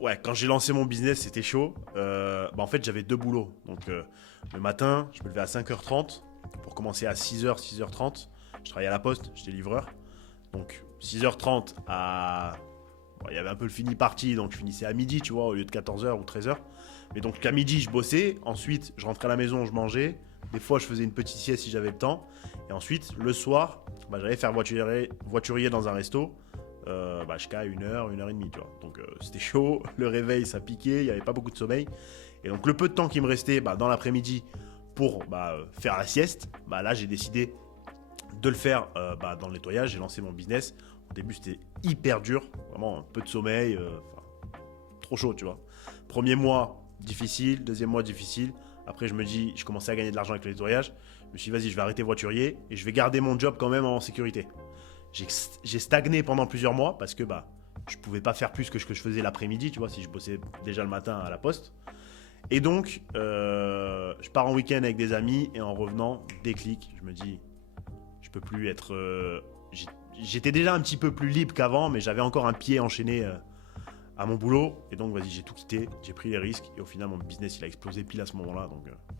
Ouais, quand j'ai lancé mon business, c'était chaud. En fait, j'avais deux boulots. Donc, le matin, je me levais à 5h30 pour commencer à 6h, 6h30. Je travaillais à la poste, j'étais livreur. Donc, 6h30 à. Bon, il y avait un peu le fini parti, donc je finissais à midi, tu vois, au lieu de 14h ou 13h. Mais donc, à midi, je bossais. Ensuite, je rentrais à la maison, je mangeais. Des fois, je faisais une petite sieste si j'avais le temps. Et ensuite, le soir, j'allais faire voiturier dans un resto jusqu'à 1h, 1h30, tu vois. Donc c'était chaud, le réveil ça piquait, il n'y avait pas beaucoup de sommeil. Et donc le peu de temps qui me restait dans l'après-midi pour faire la sieste, là j'ai décidé de le faire dans le nettoyage, j'ai lancé mon business. Au début c'était hyper dur, vraiment un peu de sommeil, trop chaud, tu vois. Premier mois difficile, deuxième mois difficile. Après je commençais à gagner de l'argent avec le nettoyage. Je me suis dit vas-y, je vais arrêter voiturier et je vais garder mon job quand même en sécurité. J'ai stagné pendant plusieurs mois parce que je pouvais pas faire plus que ce que je faisais l'après-midi, tu vois, si je bossais déjà le matin à la poste. Et donc, je pars en week-end avec des amis et en revenant, déclic, je me dis, je peux plus être. J'étais déjà un petit peu plus libre qu'avant, mais j'avais encore un pied enchaîné à mon boulot. Et donc, vas-y, j'ai tout quitté, j'ai pris les risques et au final, mon business il a explosé pile à ce moment-là. Donc,